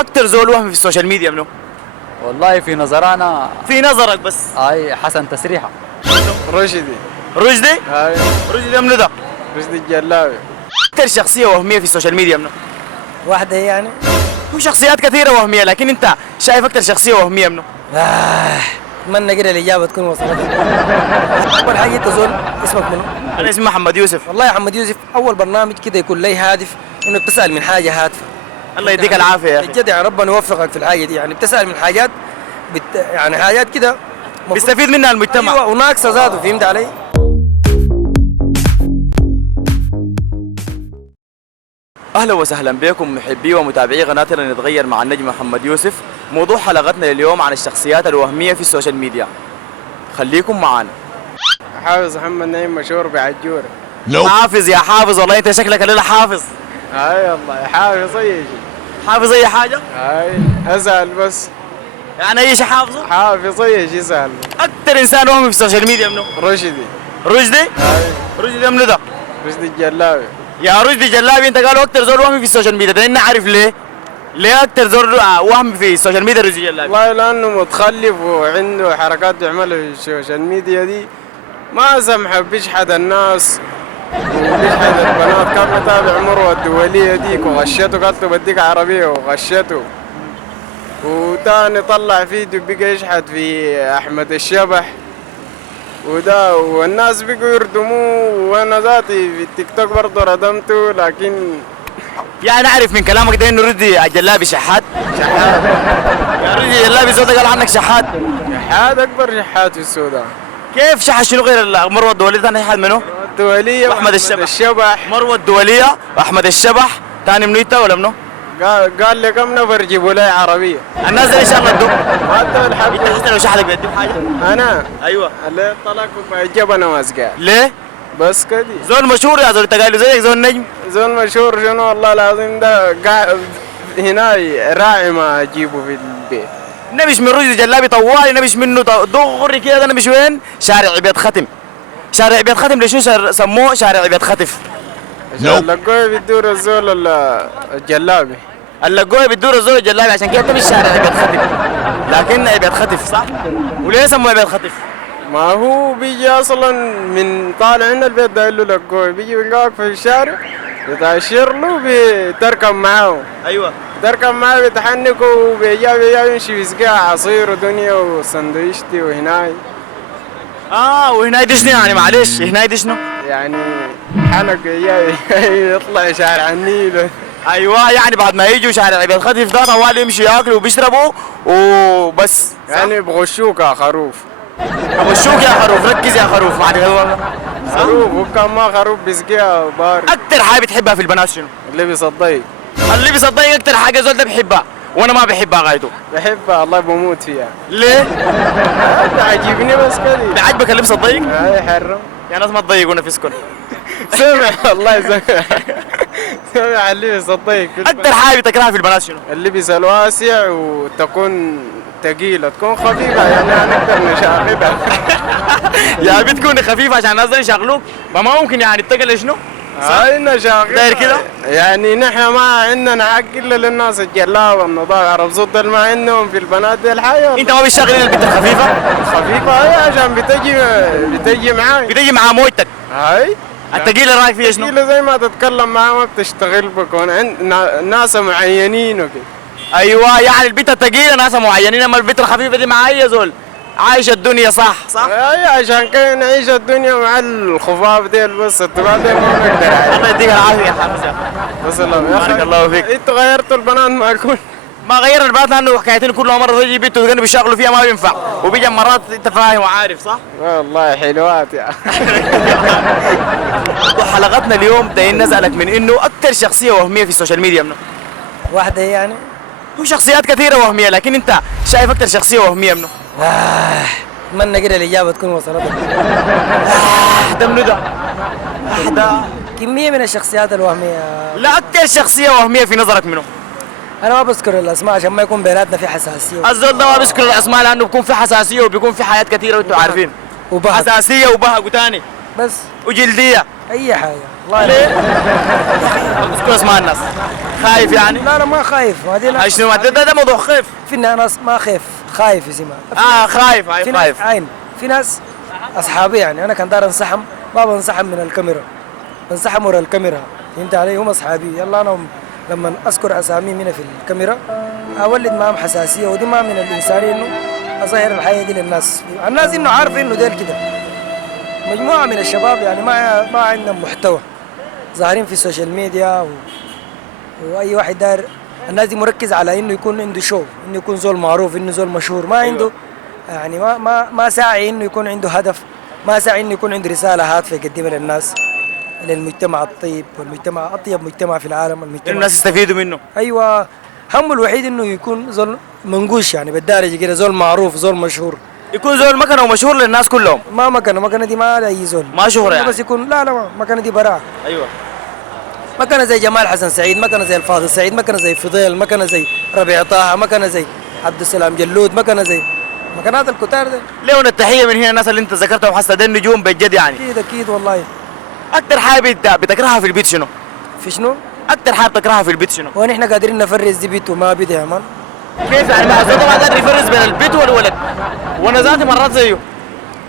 اكتر زول وهمي في السوشيال ميديا منو؟ والله في نظرانا في نظرك بس. حسن تسريحه. رشدي. رشدي؟ هاي رشدي منو ده؟ رشدي الجلاوي. اكتر شخصية وهمية في السوشيال ميديا منو؟ واحدة يعني؟ هو شخصيات كثيرة وهمية، لكن انت شايف اكتر شخصية وهمية منو؟ اتمنى كده الاجابة تكون وصلت. اول حاجة انت زول اسمك منو؟ انا اسمي محمد يوسف. والله يا محمد يوسف اول برنامج كده يكون لي هادف انه بتسأل من حاجة هادفة. الله يديك العافية يا اخي. بجد يعني ربنا يوفقك في الحاجة دي، يعني بتسأل من حاجات يعني حاجات كده بيستفيد منها المجتمع. ايوه وناقصة ذاته، فهمت علي؟ اهلا وسهلا بكم محبي ومتابعي قناتنا نتغير مع النجم محمد يوسف. موضوع حلقتنا اليوم عن الشخصيات الوهمية في السوشيال ميديا. خليكم معانا. حافظ محمد نعيم مشهور بعجورة. حافظ يا حافظ، والله انت شكلك الليلة حافظ. هاي والله حافظ اي شيء. حافظ اي حاجة؟ هاي اسهل بس. يعني اي شيء حافظه؟ حافظ اي شيء سهل. اكتر انسان وهمي في السوشيال ميديا منو؟ رشدي. رشدي؟ هاي رشدي منو ده؟ رشدي الجلاوي. يا رشدي جلابي، انت قالوا اكتر زول وهمي في السوشيال ميديا، ده نعرف ليه؟ ليه اكتر زول وهمي في السوشيال ميديا رشدي جلابي؟ والله لانه متخلف وعنده حركات بيعملها في السوشيال ميديا دي ما سمح بيشحد الناس وبيشحد البنات. كان متابع مروة الدولية ديك وغشته، قالت له بديك عربية وغشته. وتاني طلع فيديو بقى يشحد في احمد الشبح وده، والناس بقوا يردموه، وانا ذاتي في التيك توك برضه ردمته. لكن يعني اعرف من كلامك ده انه رشدي الجلابي شحات. شحات. يا رشدي جلابي زول ده قال عنك شحات. شحات اكبر شحات في السودان. كيف شحات شنو غير مروه الدوليه؟ ثاني شحات منو؟ الدولية واحمد الشبح. مروه الدوليه واحمد الشبح، ثاني منو انت ولا منو؟ قال لي كم نفر جيبوا لي عربية. الناس دي ان شاء الله ادوك. ما ادوا الحق. انت حتى لو شحتك بيديك حاجه؟ انا ايوه. اللي طلق جبنة ماسكة. ليه؟ بس كده. زول مشهور يا زول، انت قايل له زيك زول نجم. زول مشهور شنو والله العظيم، ده قاعد هنا راعي ما اجيبه في البيت. نبش من رشدي جلابي طوالي، نبش منه دغري كده. ده نبش وين؟ شارع عبيد ختم. شارع عبيد ختم ليش سموه شارع عبيد ختف؟ اللقوي بتدور الزول الجلابي. اللقوه بتدور الزول الجلابي، عشان كده مش شارع عبيد ختف لكن عبيد ختف، صح؟ وليه سموه عبيد ختف؟ ما هو بيجي اصلا من طالع هنا البيت ده له لقوي، بيجي بيلقاك في الشارع بتأشر له بتركب معاه. ايوه. تركب معاه بتحنكه وبيجي يمشي بيسقيها عصير ودنيا وسندويشتي وهناي. وهنا دي شنو يعني؟ معلش هنا دي شنو؟ يعني حنك يطلع شارع النيل. ايوه، يعني بعد ما يجوا شارع عبيد ختف ده طوال يمشوا ياكلوا وبيشربوا وبس. يعني بغشوك يا خروف. بغشوك يا خروف، ركز يا خروف معك. خروف وكان ما خروف بيسقيها بارد. اكتر حاجه بتحبها في البنات شنو؟ اللي بيصدق. اللي بيصدقني اكتر حاجه زول ده بحبها، وانا ما بحبها غايته. بحبها الله بموت فيها. ليه؟ عجبني بس كده. بعجبك اللي بيصدقك؟ هاي حرام. يا ناس ما تضيقونا في سكن. سمع والله سمع. سمع اللي بيصدق. اكتر حاجه بتكرهها في البنات شنو؟ اللبس الواسع وتكون ثقيلة، تكون خفيفة يعني نقدر نشاغبها. يا بتكون خفيفه عشان الناس يشغلوك، ما ممكن يعني التقل شنو؟ هاي نشاغبها. داير كده؟ يعني نحن ما عندنا حق الا للناس الجلابة والنظافة، عرب زود ما عندهم في البنات دي الحياة. انت ما بتشغل البنت الخفيفه؟ خفيفة هاي عشان بتجي معاي. بتيجي مع مويتك. هاي التقيله رايك فيها شنو؟ الثقيلة زي ما تتكلم معاه ما بتشتغل بكون ناس معينين وكده. ايوه، يعني البنت الثقيله ناس معينين، اما البنت الخفيفه دي مع اي زول عايشه الدنيا، صح؟ اي عشان كده نعيش الدنيا مع الخفاف ديل بس، التبع ديل ما بنقدر عليه. الله يديك العافيه يا حافظ. بس الله يا بارك الله فيك. انتوا غيرتوا البنات معكم. ما غير البنات لانه حكايتين كل مره تجي بنت وتغني بيشغلوا فيها ما بينفع، وبيجي مرات انت فاهم وعارف، صح؟ والله حلوات يا. حلقتنا اليوم دايين نسالك من انه اكثر شخصيه وهميه في السوشيال ميديا منو؟ واحدة يعني؟ هو شخصيات كثيره وهميه، لكن انت شايف اكثر شخصيه وهميه منو؟ اتمنى كده الاجابة تكون وصلت. ده منو ده؟ ده كمية من الشخصيات الوهمية. لا، اكثر شخصيه وهميه في نظرك منو؟ انا ما بذكر الاسماء عشان ما يكون بيناتنا في حساسية. الزول ده ما بيذكر الاسماء لانه بيكون في حساسيه وبيكون في حياه كثيره وانتم عارفين. وبهق. حساسيه وبهق وثاني بس وجلديه. اي حاجة. الله ليه؟ بذكر اسماء الناس. خايف يعني؟ لا ما خايف، هذه ناس شنو ده موضوع خايف. في ناس ما خايف، خايف اسمها. خايف في ناس خايف. عين، في ناس اصحابي يعني انا كان دار انسحم، ما بنسحب من الكاميرا، بنسحب ورا الكاميرا، فهمت علي؟ هم اصحابي، يلا انا لما اذكر اساميهم هنا في الكاميرا اولد معهم حساسيه، ودي ما من الانسانيه انه اظهر الحياه دي للناس، الناس انه عارفه انه ديل كده مجموعه من الشباب يعني ما عندهم محتوى، ظاهرين في السوشيال ميديا واي واحد داير، الناس دي مركز على انه يكون عنده شو، انه يكون زول معروف، انه زول مشهور، ما عنده يعني ما ساعي انه يكون عنده هدف، ما ساعي انه يكون عنده رساله هادفه يقدمها للناس، للمجتمع الطيب، والمجتمع اطيب مجتمع في العالم، المجتمع الناس يستفيدوا منه. ايوه، همه الوحيد انه يكون زول منقوش يعني بالدارجه كده، زول معروف، زول مشهور، يكون زول مكنه ومشهور للناس كلهم. ما مكانه دي ما اي زول، ما شهرة يعني. بس يكون لا مكانه دي براء. ايوه. مكانه زي جمال حسن سعيد، مكانه زي الفاضل سعيد، مكانه زي فضيل، مكانه زي ربيع طه، مكانه زي عبد السلام جلود، مكانه زي مكانات الكتار دي. ليون التحيه من هنا الناس اللي انت ذكرتهم حسنا دي النجوم بجد يعني. اكيد والله. اكتر حاجه بتكرهها في البيت شنو؟ في شنو؟ اكتر حاجه بتكرهها في البيت شنو؟ ونحن قادرين نفرز دي بيت وما بيت يا مان. كيف يعني؟ ما الزول ما قادر يفرز بين البيت والولد، وانا ذاتي مرات زيه.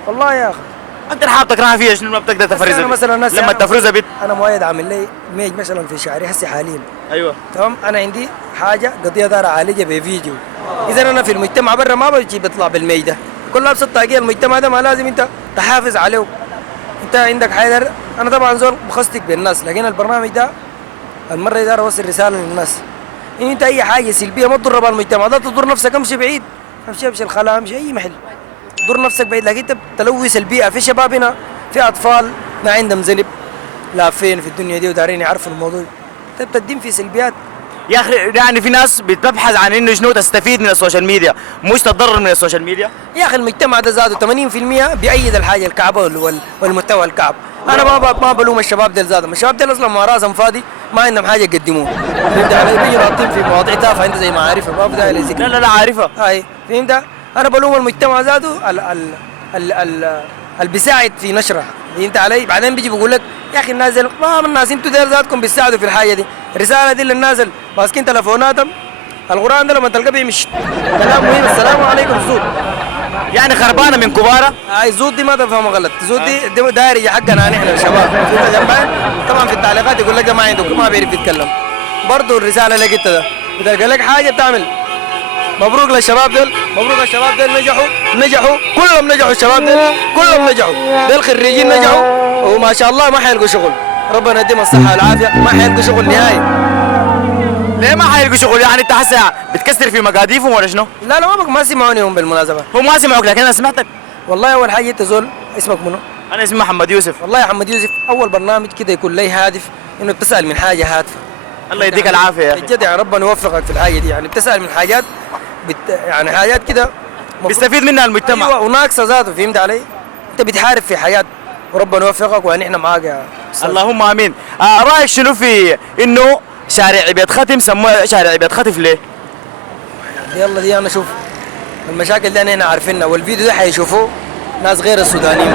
والله يا اخي اكتر حاجه بتكرهها فيها شنو ما بتقدر تفرزها؟ أنا مثلا ناس لما يعني تفرزها بيت. انا مؤيد عامل لي ميج مثلا في شعري هسه حاليا، ايوه تمام؟ انا عندي حاجه قضيه دار اعالجها بفيديو، اذا انا في المجتمع برا ما بجي بطلع بالميج ده، كل ابسط طاقيه المجتمع ده ما لازم انت تحافظ عليه، انت عندك حاجه. انا طبعا زول بخصتك بالناس، لكن البرنامج ده المره دار اوصل رساله للناس ان انت اي حاجه سلبيه ما تضر بالمجتمع ده، تضر نفسك، امشي بعيد، امشي الخلاء، امشي اي محل، تضر نفسك بعيد، لكن انت تلوث البيئه. في شباب هنا، في اطفال ما عندهم ذنب لافين في الدنيا دي ودارين يعرفوا الموضوع، انت بتقدم في سلبيات. يا اخي يعني في ناس بتبحث عن انه شنو تستفيد من السوشيال ميديا مش تتضرر من السوشيال ميديا. يا اخي المجتمع ده زاده 80% بيأيد الحاجه الكعبه والمحتوى الكعب. انا ما بلوم الشباب ديل زادهم، الشباب ديل اصلا ما راسهم فاضي، ما عندهم حاجه يقدموها، فهمت علي؟ بيجوا ناطين في مواضيع تافهه انت زي ما عارفها، ما بدايه لذكر. لا عارفها. هاي فهمت؟ انا بلوم المجتمع زاده اللي بيساعد في نشرها، فهمت علي؟ بعدين بيجي بيقول لك يا اخي الناس ما من الناس انتوا ديل ذاتكم بيساعدوا في الحاجه دي، الرساله دي للناس اللي ماسكين تلفوناتهم، القران ده لما تلقاه بيمشي كلام مهم، السلام عليكم زود، يعني خربانه من كبارها. هاي زود دي ما تفهم غلط، زود دي دارجه حقنا نحن الشباب، في جنبين طبعا في التعليقات يقول لك ده ما عنده ما بيعرف يتكلم، برضه الرساله لك انت ده بتلقى لك حاجه بتعمل. مبروك للشباب دول، مبروك للشباب دول، نجحوا كلهم نجحوا، الشباب دول كلهم نجحوا، دول خريجين نجحوا وما شاء الله ما حيلقوا شغل، ربنا يديهم الصحه والعافيه، ما حيلقوا شغل نهائي. ليه ما حيلقوا شغل؟ يعني انت حاسه بتكسر في مقاديفهم ولا شنو؟ لا ما سمعوني هم بالمناسبه. هم ما سمعوك لكن انا سمعتك. والله اول حاجه انت زول اسمك منو؟ انا اسمي محمد يوسف. والله يا محمد يوسف اول برنامج كده يكون لي هادف انه بتسال من حاجه هادفه. الله يديك العافيه يا اخي. بجد يعني ربنا يوفقك في الحاجه دي، يعني بتسال من حاجات يعني حاجات كده بيستفيد منها المجتمع. ايوه وناقصه ذاته، فهمت علي؟ انت بتحارب في حياه وربنا يوفقك ونحن معاك يا أستاذ. اللهم امين. رايك شنو في انه شارع عبيد ختم سموه شارع عبيد ختم ليه؟ يلا دي انا شوف المشاكل دي نحن عارفينها، والفيديو ده حيشوفوه ناس غير السودانيين.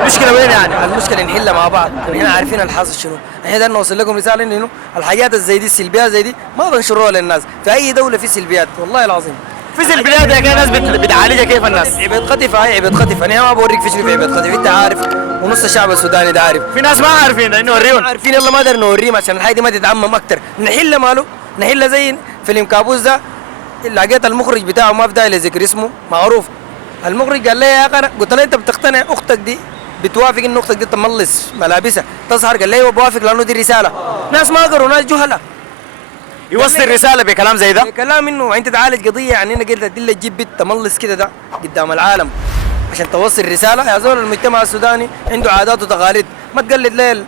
المشكله وين يعني؟ المشكله نحلها مع بعض، نحن عارفين الحاصل شنو، احنا ده نوصل لكم رساله انه الحاجات الزي دي السلبيات زي دي ما بنشروها للناس، في اي دوله في سلبيات والله العظيم. في سلبيات يا ناس بتعالجها كيف الناس؟ عبيد خطف، هاي عبيد خطف، انا ما بوريك في شنو في عبيد خطف، انت عارف ونص الشعب السوداني ده عارف. في ناس ما عارفين انه وريهم. عارفين يلا ما قدرنا نوريهم عشان الحاجه دي ما تتعمم اكثر، نحلها ماله، نحلها زي فيلم كابوس ده، لقيت المخرج بتاعه ما بدايه لذكر اسمه معروف، المخرج قال لي يا اخي، قلت له انت بتقتنع اختك دي بتوافق ان اختك دي تملص ملابسها تظهر؟ قال لي ايوه بوافق لانه دي رساله، ناس ما قروا، ناس جهله يوصل الرساله بكلام زي ده؟ كلام انه انت تعالج قضيه، يعني انا قلت ادله تجيب بنت تملص كده ده قدام العالم عشان توصل رساله. يا زول المجتمع السوداني عنده عادات وتقاليد، ما تقلد ليل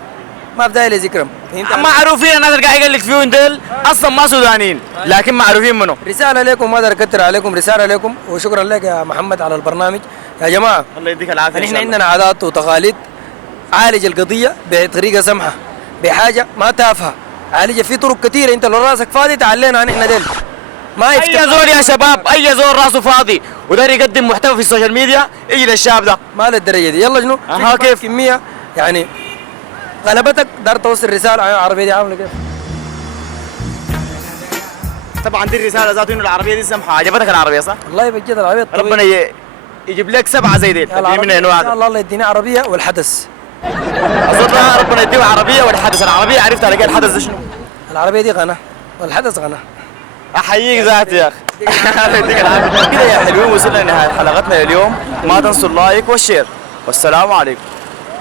ما بدايه لذكرهم، معروفين الناس اللي قاعد يقلد فيهم دول اصلا ما سودانيين لكن معروفين منه. رساله لكم، ما اقدر اكثر عليكم، رساله لكم وشكرا لك يا محمد على البرنامج. يا جماعه الله يديك العافيه. نحن عندنا عادات وتقاليد، عالج القضيه بطريقه سمحه، بحاجه ما تافهه، عالجها في طرق كثيره، انت لو راسك فاضي تعلينا نحن ديل ما اي زول يا شباب، اي زول راسه فاضي ودار يقدم محتوى في السوشيال ميديا يجي للشاب ده، ما للدرجه دي. يلا شنو؟ كيف كميه يعني غلبتك، دار توصل رساله عربيه دي عامله كيف؟ طبعا دي الرساله ذاته انه العربيه دي سمحه. عجبتك العربيه صح؟ والله بجد العربيه الطويلة. ربنا يجيب لك 7 زي دي في العربية منها ان انواع. شاء الله يديني عربيه والحدث. اظن ربنا يديه عربيه والحدث. العربيه عرفت على كده، الحدث ده شنو؟ العربيه دي غنى والحدث غنى. احييك ذاتي يا اخي. يديك العافيه. كده يا حلوين وصلنا لنهايه حلقتنا اليوم. ما تنسوا اللايك والشير، والسلام عليكم.